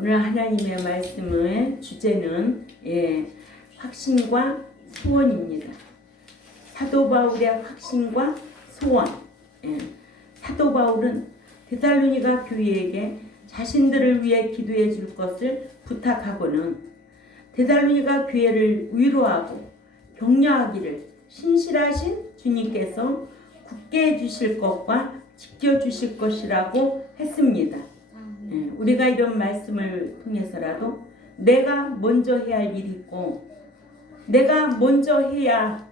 오늘 하나님의 말씀의 주제는 확신과 소원입니다. 사도 바울의 확신과 소원. 사도 바울은 데살로니가 교회에게 자신들을 위해 기도해 줄 것을 부탁하고는 데살로니가 교회를 위로하고 격려하기를 신실하신 주님께서 굳게 해주실 것과 지켜주실 것이라고 했습니다. 우리가 이런 말씀을 통해서라도 내가 먼저 해야 할 일이 있고 내가 먼저 해야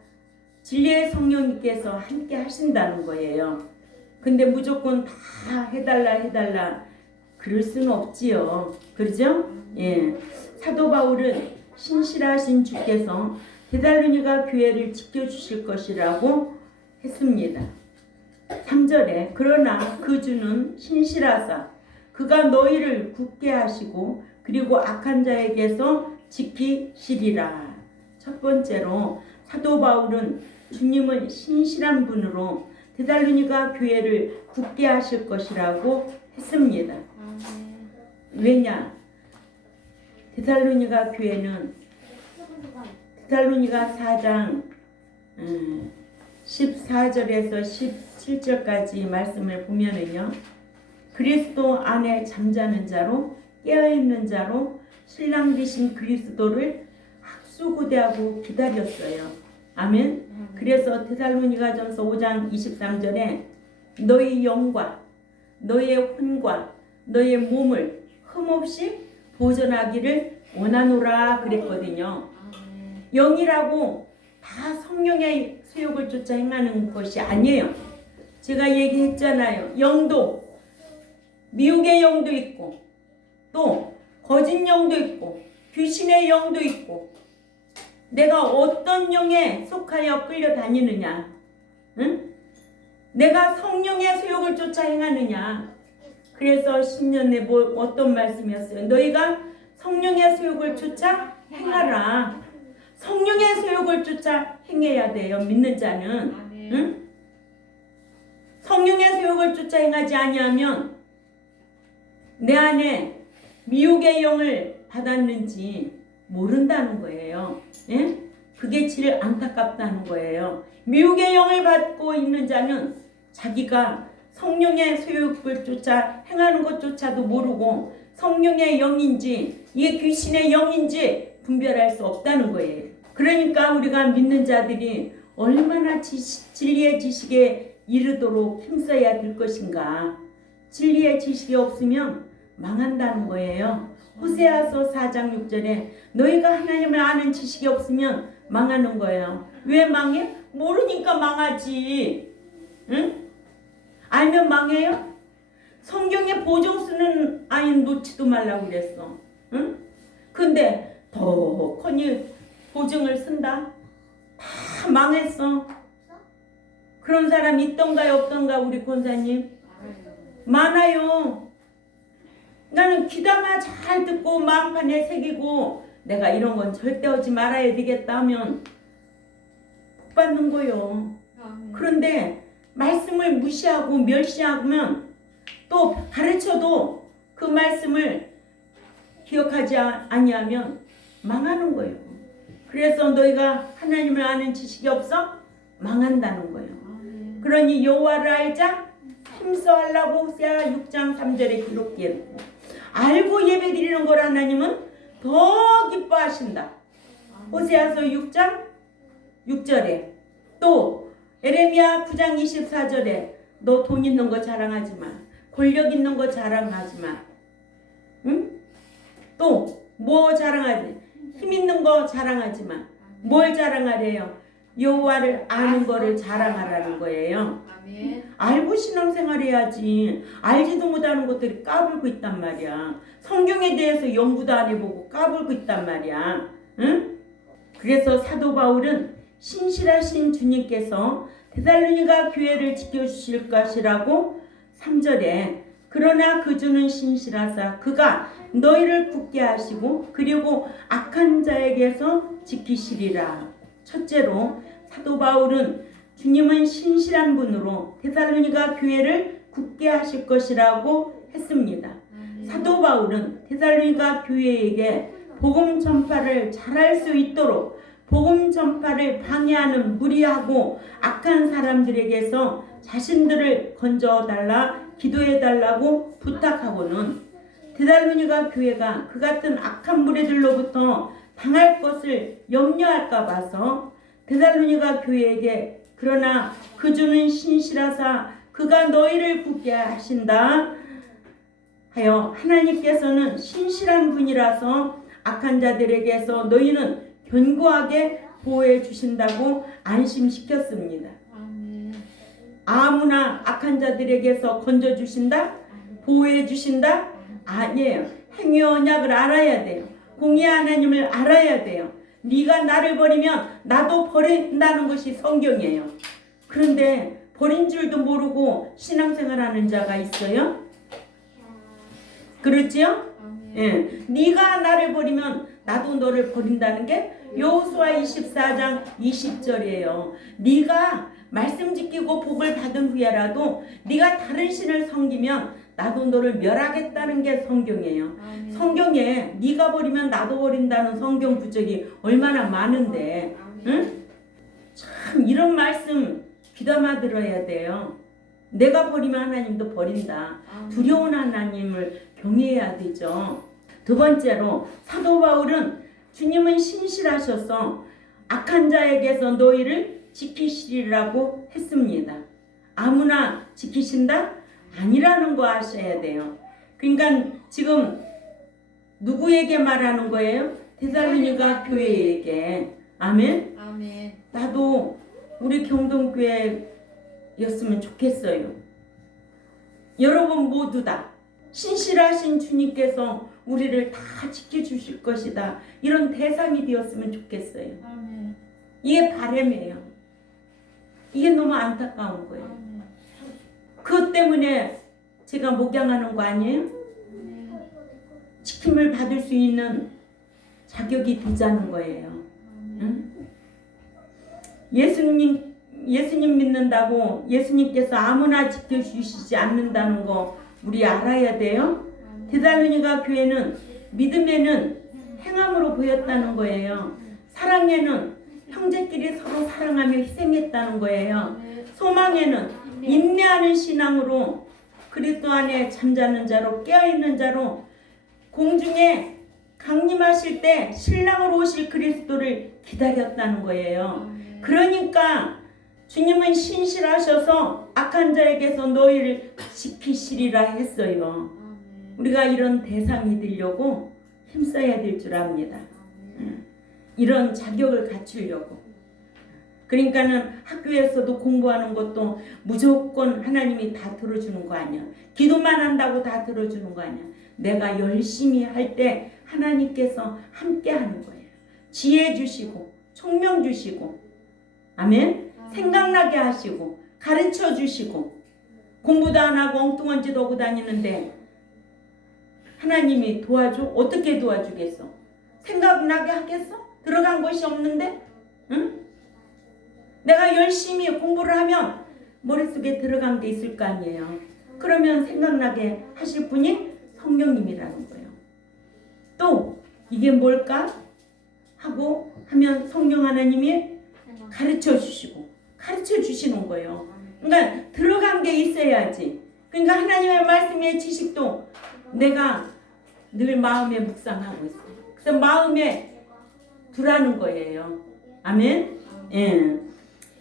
진리의 성령님께서 함께 하신다는 거예요. 근데 무조건 다 해달라 그럴 수는 없지요. 그렇죠? 사도 바울은 신실하신 주께서 데살로니가 교회를 지켜주실 것이라고 했습니다. 3절에 그러나 그 주는 신실하사 그가 너희를 굳게 하시고 그리고 악한 자에게서 지키시리라. 첫 번째로 사도 바울은 주님은 신실한 분으로 데살로니가 교회를 굳게 하실 것이라고 했습니다. 왜냐? 데살로니가 교회는 데살로니가 4장 14절에서 17절까지 말씀을 보면은요. 그리스도 안에 잠자는 자로 깨어있는 자로 신랑 되신 그리스도를 학수고대하고 기다렸어요. 아멘. 그래서 데살로니가전서 5장 23절에 너희 영과 너의 혼과 너의 몸을 흠없이 보존하기를 원하노라 그랬거든요. 영이라고 다 성령의 수욕을 쫓아 행하는 것이 아니에요. 제가 얘기했잖아요. 영도 미혹의 영도 있고 또 거짓 영도 있고 귀신의 영도 있고 내가 어떤 영에 속하여 끌려다니느냐, 응? 내가 성령의 수욕을 쫓아 행하느냐. 그래서 10년에 어떤 말씀이었어요? 너희가 성령의 수욕을 쫓아 행하라. 성령의 수욕을 쫓아 행해야 돼요. 믿는 자는. 응? 성령의 수욕을 쫓아 행하지 아니하면 내 안에 미혹의 영을 받았는지 모른다는 거예요. 예? 그게 제일 안타깝다는 거예요. 미혹의 영을 받고 있는 자는 자기가 성령의 소욕을 쫓아 행하는 것조차도 모르고 성령의 영인지 이게 귀신의 영인지 분별할 수 없다는 거예요. 그러니까 우리가 믿는 자들이 얼마나 진리의 지식에 이르도록 힘써야 될 것인가. 진리의 지식이 없으면 망한다는 거예요. 호세아서 4장 6절에 너희가 하나님을 아는 지식이 없으면 망하는 거예요. 왜 망해? 모르니까 망하지. 응? 알면 망해요? 성경에 보증 쓰는 아이는 놓지도 말라고 그랬어. 응? 근데 더 커니 보증을 쓴다? 다 망했어. 그런 사람 있던가요 없던가 우리 권사님? 많아요. 나는 귀담아 잘 듣고 마음판에 새기고 내가 이런 건 절대 하지 말아야 되겠다 하면 복 받는 거요. 그런데 말씀을 무시하고 멸시하면 또 가르쳐도 그 말씀을 기억하지 아니하면 망하는 거예요. 그래서 너희가 하나님을 아는 지식이 없어? 망한다는 거예요. 그러니 여호와를 알자 힘써 하려고 호세아 6장 3절에 기록했고 알고 예배드리는 걸 하나님은 더 기뻐하신다. 호세아서 6장 6절에 또 에레미야 9장 24절에 너 돈 있는 거 자랑하지 마. 권력 있는 거 자랑하지 마. 응? 또 뭐 자랑하지? 힘 있는 거 자랑하지 마. 뭘 자랑하래요? 여호와를 아는 거를 자랑하라는 거예요. 알고 신앙생활 해야지. 알지도 못하는 것들이 까불고 있단 말이야. 성경에 대해서 연구도 안 해보고 까불고 있단 말이야. 응? 그래서 사도 바울은 신실하신 주님께서 데살로니가 교회를 지켜주실 것이라고 3절에 그러나 그 주는 신실하사 그가 너희를 굳게 하시고 그리고 악한 자에게서 지키시리라. 첫째로 사도 바울은 주님은 신실한 분으로 데살로니가 교회를 굳게 하실 것이라고 했습니다. 사도 바울은 데살로니가 교회에게 복음 전파를 잘할 수 있도록 복음 전파를 방해하는 무리하고 악한 사람들에게서 자신들을 건져달라 기도해달라고 부탁하고는 데살로니가 교회가 그 같은 악한 무리들로부터 당할 것을 염려할까 봐서 데살로니가 교회에게 그러나 그 주는 신실하사 그가 너희를 굳게 하신다 하여 하나님께서는 신실한 분이라서 악한 자들에게서 너희는 견고하게 보호해 주신다고 안심시켰습니다. 아무나 악한 자들에게서 건져주신다? 보호해 주신다? 아니에요. 행위 언약을 알아야 돼요. 공의 하나님을 알아야 돼요. 네가 나를 버리면 나도 버린다는 것이 성경이에요. 그런데 버린 줄도 모르고 신앙생활하는 자가 있어요? 그렇지요? 예. 네가 나를 버리면 나도 너를 버린다는 게 여호수아 24장 20절이에요. 네가 말씀 지키고 복을 받은 후에라도 네가 다른 신을 섬기면 나도 너를 멸하겠다는 게 성경이에요. 성경에 네가 버리면 나도 버린다는 성경 구절이 얼마나 많은데, 응? 참 이런 말씀 귀담아 들어야 돼요. 내가 버리면 하나님도 버린다. 두려운 하나님을 경외해야 되죠. 두 번째로 사도 바울은 주님은 신실하셔서 악한 자에게서 너희를 지키시리라고 했습니다. 아무나 지키신다? 아니라는 거 아셔야 돼요. 그러니까 지금 누구에게 말하는 거예요? 데살로니가 교회에게. 아멘? 아멘. 나도 우리 경동교회였으면 좋겠어요. 여러분 모두 다 신실하신 주님께서 우리를 다 지켜주실 것이다. 이런 대상이 되었으면 좋겠어요. 아멘. 이게 바람이에요. 이게 너무 안타까운 거예요. 아멘. 그것 때문에 제가 목양하는 거 아니에요? 지킴을 받을 수 있는 자격이 되자는 거예요. 응? 예수님 믿는다고 예수님께서 아무나 지켜주시지 않는다는 거 우리 알아야 돼요. 데살로니가 교회는 믿음에는 행함으로 보였다는 거예요. 사랑에는 형제끼리 서로 사랑하며 희생했다는 거예요. 소망에는 인내하는 신앙으로 그리스도 안에 잠자는 자로 깨어있는 자로 공중에 강림하실 때 신랑으로 오실 그리스도를 기다렸다는 거예요. 그러니까 주님은 신실하셔서 악한 자에게서 너희를 지키시리라 했어요. 우리가 이런 대상이 되려고 힘써야 될 줄 압니다. 이런 자격을 갖추려고. 그러니까는 학교에서도 공부하는 것도 무조건 하나님이 다 들어주는 거 아니야. 기도만 한다고 다 들어주는 거 아니야. 내가 열심히 할 때 하나님께서 함께 하는 거예요. 지혜 주시고 총명 주시고 아멘. 생각나게 하시고 가르쳐 주시고 공부도 안 하고 엉뚱한 짓 하고 다니는데 하나님이 도와줘? 어떻게 도와주겠어? 생각나게 하겠어? 들어간 것이 없는데? 응? 내가 열심히 공부를 하면 머릿속에 들어간 게 있을 거 아니에요. 그러면 생각나게 하실 분이 성령님이라는 거예요. 또 이게 뭘까? 하고 하면 성령 하나님이 가르쳐 주시고 가르쳐 주시는 거예요. 그러니까 들어간 게 있어야지. 그러니까 하나님의 말씀의 지식도 내가 늘 마음에 묵상하고 있어요. 그래서 마음에 두라는 거예요. 아멘. 예.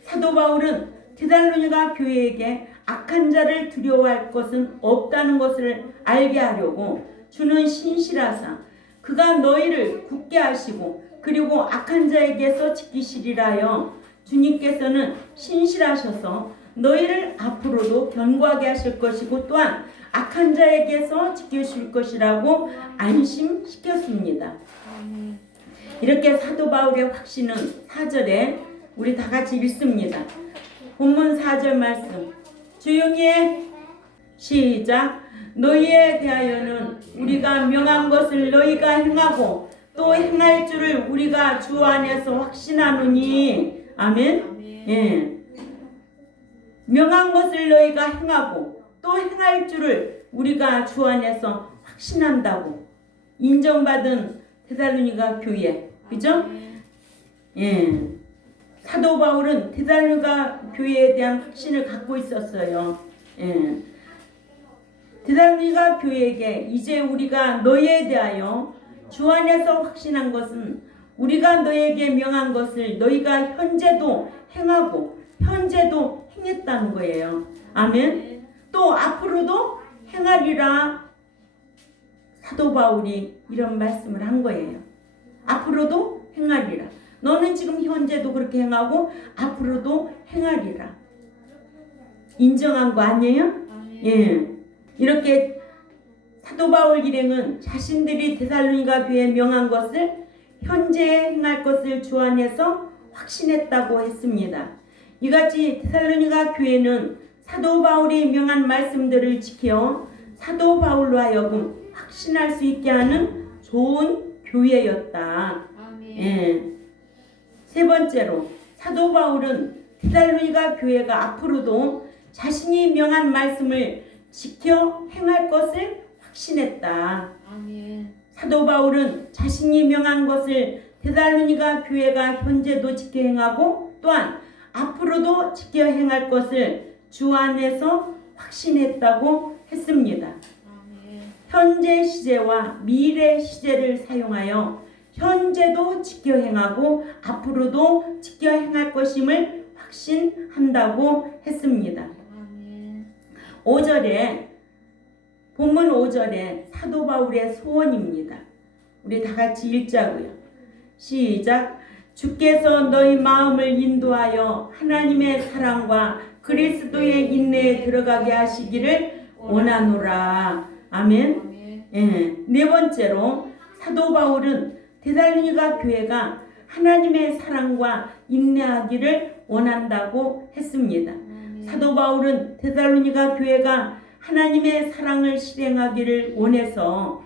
사도 바울은 데살로니가 교회에게 악한 자를 두려워할 것은 없다는 것을 알게 하려고 주는 신실하사 그가 너희를 굳게 하시고 그리고 악한 자에게서 지키시리라 하여 주님께서는 신실하셔서 너희를 앞으로도 견고하게 하실 것이고 또한 악한 자에게서 지켜주실 것이라고 안심시켰습니다. 이렇게 사도 바울의 확신은 4절에 우리 다 같이 읽습니다. 본문 4절 말씀 조용히 해. 시작. 너희에 대하여는 우리가 명한 것을 너희가 행하고 또 행할 줄을 우리가 주 안에서 확신하노니. 아멘. 예. 명한 것을 너희가 행하고 또 행할 줄을 우리가 주 안에서 확신한다고 인정받은 데살로니가 교회, 그죠? 예. 사도 바울은 데살로니가 교회에 대한 확신을 갖고 있었어요. 예. 데살로니가 교회에게 이제 우리가 너희에 대하여 주 안에서 확신한 것은 우리가 너에게 명한 것을 너희가 현재도 행하고 현재도 행했다는 거예요. 아멘. 또 앞으로도 행하리라. 사도 바울이 이런 말씀을 한 거예요. 앞으로도 행하리라. 너는 지금 현재도 그렇게 행하고 앞으로도 행하리라. 인정한 거 아니에요? 예. 이렇게 사도 바울 일행은 자신들이 데살로니가 교회에 명한 것을 현재 행할 것을 주 안에서 확신했다고 했습니다. 이같이 데살로니가 교회는 사도 바울이 명한 말씀들을 지켜 사도 바울로 하여금 확신할 수 있게 하는 좋은 교회였다. 예. 세 번째로 사도 바울은 데살로니가 교회가 앞으로도 자신이 명한 말씀을 지켜 행할 것을 확신했다. 사도 바울은 자신이 명한 것을 데살로니가 교회가 현재도 지켜 행하고 또한 앞으로도 지켜 행할 것을 주 안에서 확신했다고 했습니다. 현재 시제와 미래 시제를 사용하여 현재도 지켜 행하고 앞으로도 지켜 행할 것임을 확신한다고 했습니다. 5절에 본문 5절에 사도 바울의 소원입니다. 우리 다 같이 읽자고요. 시작. 주께서 너희 마음을 인도하여 하나님의 사랑과 그리스도의 인내에 들어가게 하시기를 원하노라. 아멘. 예. 네 번째로 사도 바울은 데살로니가 교회가 하나님의 사랑과 인내하기를 원한다고 했습니다. 사도 바울은 데살로니가 교회가 하나님의 사랑을 실행하기를 원해서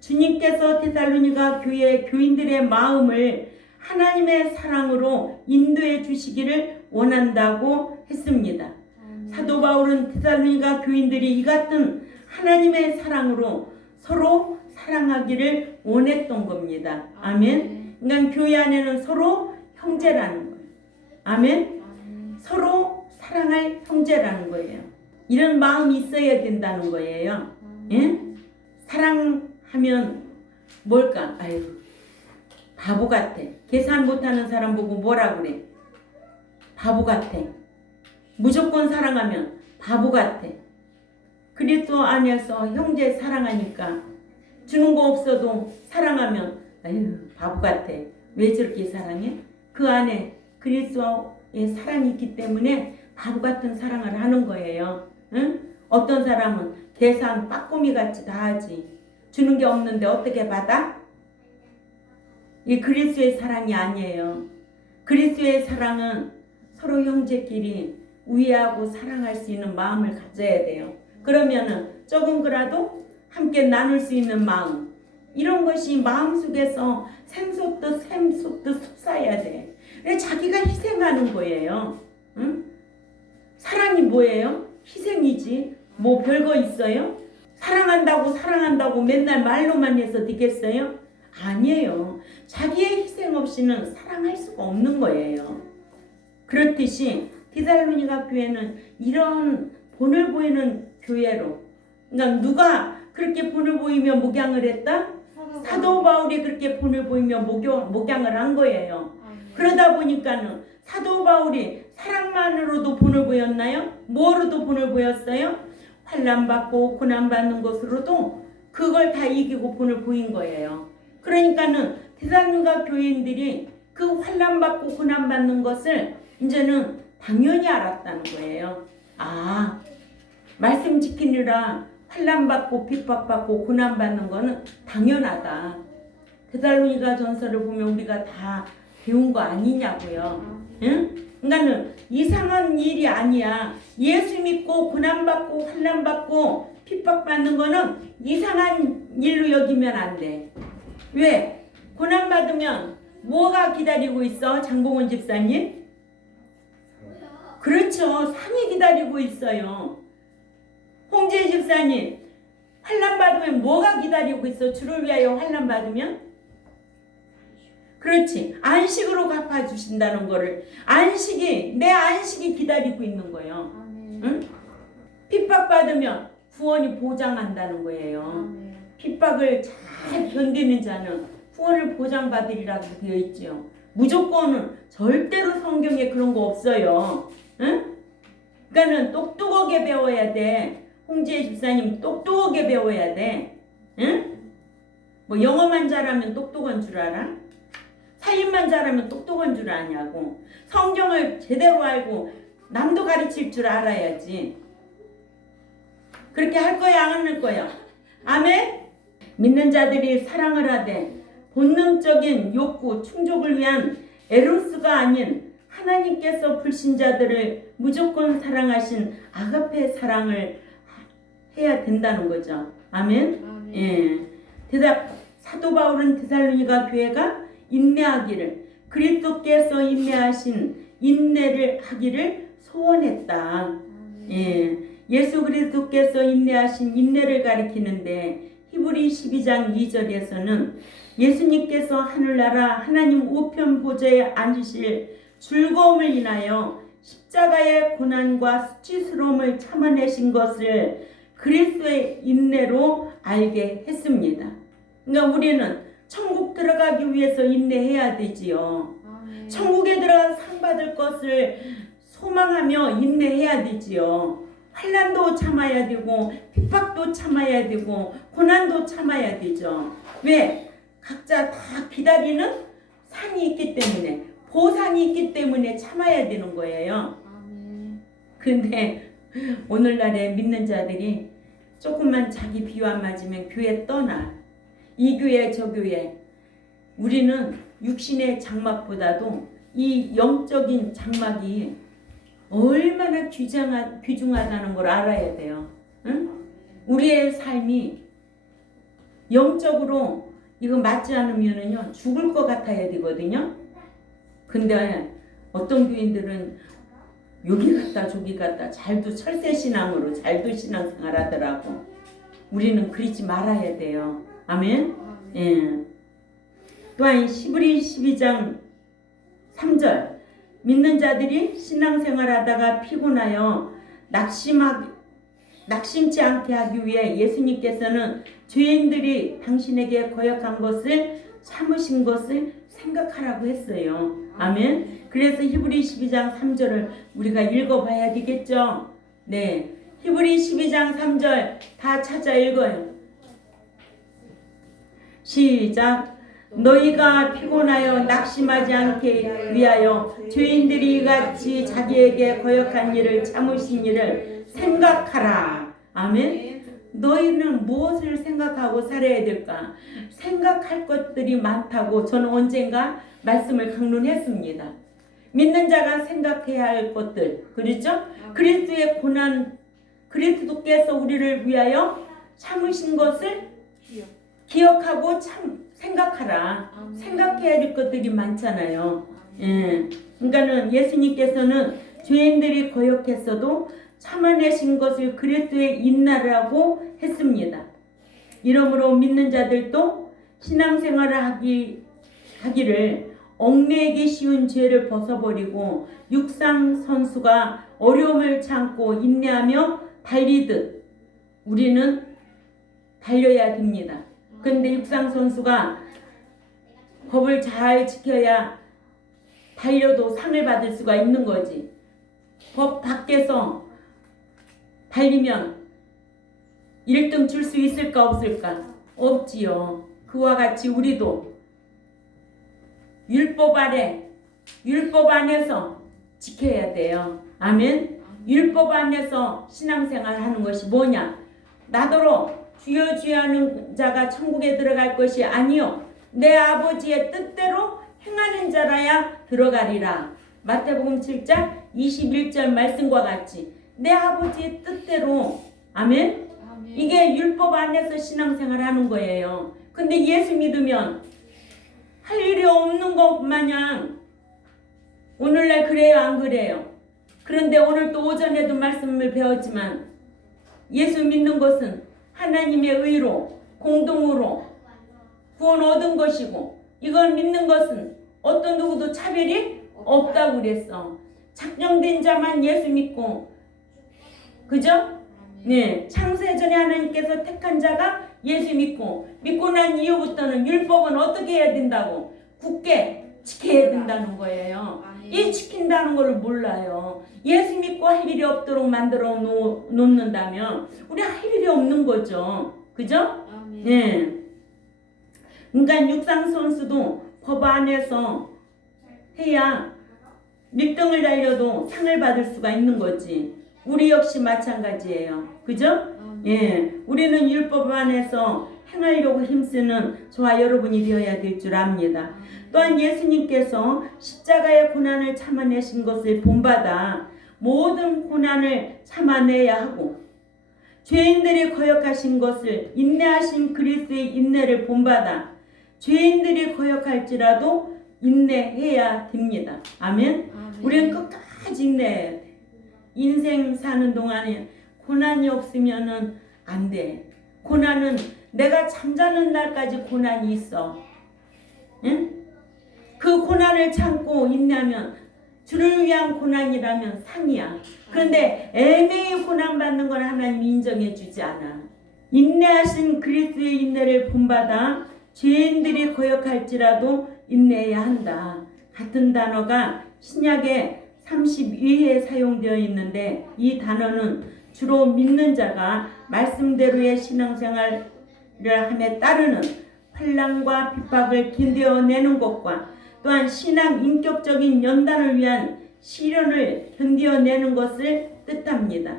주님께서 데살로니가 교회 교인들의 마음을 하나님의 사랑으로 인도해 주시기를 원한다고 했습니다. 사도 바울은 데살로니가 교인들이 이 같은 하나님의 사랑으로 서로 사랑하기를 원했던 겁니다. 아멘. 그러니까 교회 안에는 서로 형제라는 거예요. 아멘. 서로 사랑할 형제라는 거예요. 이런 마음이 있어야 된다는 거예요. 예? 사랑하면 뭘까? 아유, 바보 같아. 계산 못하는 사람 보고 뭐라 그래? 바보 같아. 무조건 사랑하면 바보 같아. 그리스도 안에서 형제 사랑하니까 주는 거 없어도 사랑하면 아유, 바보 같아. 왜 저렇게 사랑해? 그 안에 그리스도의 사랑이 있기 때문에 바보 같은 사랑을 하는 거예요. 응? 어떤 사람은 계산 빠꾸미 같이 다 하지. 주는 게 없는데 어떻게 받아? 이 그리스도의 사랑이 아니에요. 그리스도의 사랑은 서로 형제끼리 우애하고 사랑할 수 있는 마음을 가져야 돼요. 그러면은 조금 그라도 함께 나눌 수 있는 마음, 이런 것이 마음속에서 샘솟듯 솟아야 돼. 자기가 희생하는 거예요. 응? 사랑이 뭐예요? 희생이지. 뭐 별거 있어요? 사랑한다고 맨날 말로만 해서 되겠어요? 아니에요. 자기의 희생 없이는 사랑할 수가 없는 거예요. 그렇듯이 데살로니가 교회는 이런 본을 보이는 교회로, 그러니까 누가 그렇게 본을 보이며 목양을 했다? 사도 바울이 그렇게 본을 보이며 목양을 한 거예요. 그러다 보니까는 사도 바울이 사랑만으로도 본을 보였나요? 뭐로도 본을 보였어요? 환난받고 고난받는 것으로도 그걸 다 이기고 본을 보인 거예요. 그러니까는 데살로니가 교인들이 그 환난받고 고난받는 것을 이제는 당연히 알았다는 거예요. 아, 말씀 지키느라 환난받고 핍박받고 고난받는 거는 당연하다. 데살로니가 전서를 보면 우리가 다 배운 거 아니냐고요. 응? 그러니까는 이상한 일이 아니야. 예수 믿고 고난받고 환난받고 핍박받는 거는 이상한 일로 여기면 안 돼. 왜? 고난받으면 뭐가 기다리고 있어? 장봉원 집사님? 그렇죠. 상이 기다리고 있어요. 홍재 집사님, 환난 받으면 뭐가 기다리고 있어? 주를 위하여 환난 받으면? 그렇지. 안식으로 갚아주신다는 거를 내 안식이 기다리고 있는 거예요. 응? 핍박받으면 구원이 보장한다는 거예요. 핍박을 잘 견디는 자는 구원을 보장받으리라고 되어 있죠. 무조건은 절대로 성경에 그런 거 없어요. 응? 그러니까는 똑똑하게 배워야 돼. 홍지혜 집사님 똑똑하게 배워야 돼. 응? 뭐 영어만 잘하면 똑똑한 줄 알아? 살림만 잘하면 똑똑한 줄 아냐고. 성경을 제대로 알고 남도 가르칠 줄 알아야지. 그렇게 할 거야 안 할 거야? 아멘? 믿는 자들이 사랑을 하되 본능적인 욕구 충족을 위한 에로스가 아닌 하나님께서 불신자들을 무조건 사랑하신 아가페 사랑을 해야 된다는 거죠. 아멘? 아멘. 예. 대답 사도 바울은 데살로니가 교회가 인내하기를 그리스도께서 인내하신 인내를 하기를 소원했다. 예. 예수 그리스도께서 인내하신 인내를 가리키는데 히브리 12장 2절에서는 예수님께서 하늘나라 하나님 우편 보좌에 앉으실 즐거움을 인하여 십자가의 고난과 수치스러움을 참아내신 것을 그리스도의 인내로 알게 했습니다. 그러니까 우리는 천국 들어가기 위해서 인내해야 되지요. 천국에 들어가 상 받을 것을 소망하며 인내해야 되지요. 환난도 참아야 되고 핍박도 참아야 되고 고난도 참아야 되죠. 왜? 각자 다 기다리는 상이 있기 때문에, 보상이 있기 때문에 참아야 되는 거예요. 근데 오늘날에 믿는 자들이 조금만 자기 비유 안 맞으면 교회 떠나. 이 교회 저 교회. 우리는 육신의 장막보다도 이 영적인 장막이 얼마나 귀중하다는 걸 알아야 돼요. 응? 우리의 삶이 영적으로 이거 맞지 않으면은요 죽을 것 같아야 되거든요. 근데 어떤 교인들은 여기 갔다 저기 갔다 잘도 철새신앙으로 잘도 신앙생활 하더라고. 우리는 그러지 말아야 돼요. 아멘. 예. 또한 히브리 12장 3절 믿는 자들이 신앙생활 하다가 피곤하여 낙심치 않게 하기 위해 예수님께서는 죄인들이 당신에게 거역한 것을 참으신 것을 생각하라고 했어요. 아멘. 그래서 히브리 12장 3절을 우리가 읽어봐야 되겠죠. 네, 히브리 12장 3절 다 찾아 읽어요. 시작. 너희가 피곤하여 낙심하지 않게 위하여 죄인들이 이같이 자기에게 거역한 일을 참으신 일을 생각하라. 아멘. 너희는 무엇을 생각하고 살아야 될까? 생각할 것들이 많다고 저는 언젠가 말씀을 강론했습니다. 믿는 자가 생각해야 할 것들, 그렇죠? 그리스도의 고난, 그리스도께서 우리를 위하여 참으신 것을 기억하고 생각하라. 생각해야 될 것들이 많잖아요. 예. 그러니까는 예수님께서는 죄인들이 거역했어도 참아내신 것을 그리스도의 인나라고 했습니다. 이러므로 믿는 자들도 신앙생활을 하기를 얽매이기 쉬운 죄를 벗어버리고 육상 선수가 어려움을 참고 인내하며 달리듯 우리는 달려야 됩니다. 그런데 육상 선수가 법을 잘 지켜야 달려도 상을 받을 수가 있는 거지. 법 밖에서 달리면 1등 줄 수 있을까 없을까? 없지요. 그와 같이 우리도 율법 안에서 지켜야 돼요. 아멘. 율법 안에서 신앙생활 하는 것이 뭐냐? 나더러 주여 주여 하는 자가 천국에 들어갈 것이 아니요 내 아버지의 뜻대로 행하는 자라야 들어가리라. 마태복음 7장 21절 말씀과 같이 내 아버지의 뜻대로. 아멘. 이게 율법 안에서 신앙생활 하는 거예요. 근데 예수 믿으면 할 일이 없는 것 마냥 오늘날 그래요 안 그래요? 그런데 오늘 또 오전에도 말씀을 배웠지만 예수 믿는 것은 하나님의 의로 공동으로 구원 얻은 것이고 이걸 믿는 것은 어떤 누구도 차별이 없다고 그랬어. 작정된 자만 예수 믿고, 그죠? 네, 창세전에 하나님께서 택한 자가 예수 믿고 난 이후부터는 율법은 어떻게 해야 된다고? 굳게 지켜야 된다는 거예요. 이 지킨다는 걸 몰라요. 예수 믿고 할 일이 없도록 만들어 놓는다면 우리 할 일이 없는 거죠. 그죠? 네. 그러니까 육상 선수도 법 안에서 해야 1등을 달려도 상을 받을 수가 있는 거지. 우리 역시 마찬가지예요. 그죠? 예, 우리는 율법 안에서 행하려고 힘쓰는 저와 여러분이 되어야 될 줄 압니다. 또한 예수님께서 십자가의 고난을 참아내신 것을 본받아 모든 고난을 참아내야 하고 죄인들이 거역하신 것을 인내하신 그리스도의 인내를 본받아 죄인들이 거역할지라도 인내해야 됩니다. 아멘. 우리는 끝까지 인내해야 돼. 인생 사는 동안에 고난이 없으면은 안 돼. 고난은 내가 잠자는 날까지 고난이 있어. 응? 그 고난을 참고 인내하면 주를 위한 고난이라면 상이야. 그런데 애매히 고난받는 건 하나님이 인정해 주지 않아. 인내하신 그리스도의 인내를 본받아 죄인들이 거역할지라도 인내해야 한다. 같은 단어가 신약에 32회 사용되어 있는데 이 단어는 주로 믿는 자가 말씀대로의 신앙생활을 함에 따르는 환난과 핍박을 견뎌내는 것과 또한 신앙 인격적인 연단을 위한 시련을 견뎌내는 것을 뜻합니다.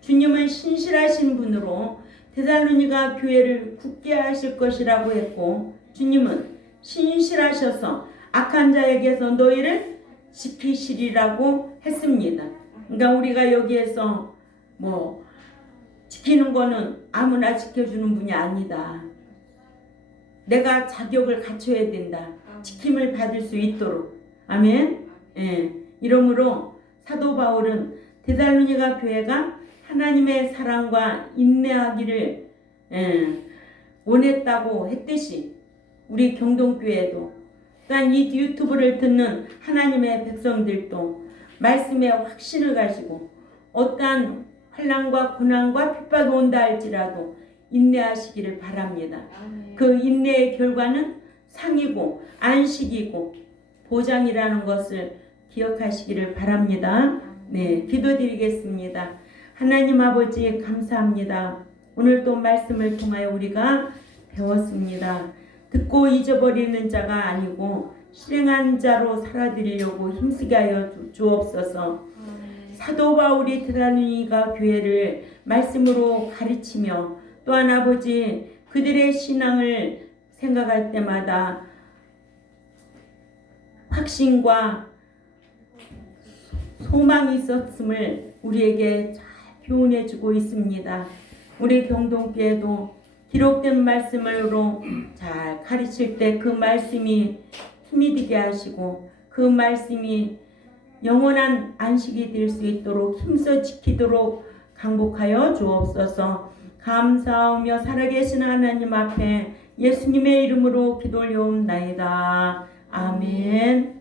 주님은 신실하신 분으로 데살로니가 교회를 굳게 하실 것이라고 했고 주님은 신실하셔서 악한 자에게서 너희를 지키시리라고 했습니다. 그러니까 우리가 여기에서 지키는 거는 아무나 지켜주는 분이 아니다. 내가 자격을 갖춰야 된다. 지킴을 받을 수 있도록. 아멘. 예. 이러므로 사도 바울은 데살로니가 교회가 하나님의 사랑과 인내하기를 원했다고 했듯이 우리 경동교회도 또한 이 유튜브를 듣는 하나님의 백성들도 말씀의 확신을 가지고 어떠한 환난과 고난과 핍박이 온다 할지라도 인내하시기를 바랍니다. 그 인내의 결과는 상이고 안식이고 보장이라는 것을 기억하시기를 바랍니다. 네, 기도드리겠습니다. 하나님 아버지 감사합니다. 오늘 또 말씀을 통하여 우리가 배웠습니다. 듣고 잊어버리는 자가 아니고 실행한 자로 살아드리려고 힘쓰게 하여 주옵소서. 사도 바울이 데살로니가 교회를 말씀으로 가르치며 또한 아버지 그들의 신앙을 생각할 때마다 확신과 소망이 있었음을 우리에게 잘 교훈해주고 있습니다. 우리 경동교회도 기록된 말씀으로 잘 가르칠 때 그 말씀이 힘이 되게 하시고 그 말씀이 영원한 안식이 될 수 있도록 힘써 지키도록 강복하여 주옵소서. 감사하며 살아계신 하나님 앞에 예수님의 이름으로 기도 올려옵나이다. 아멘.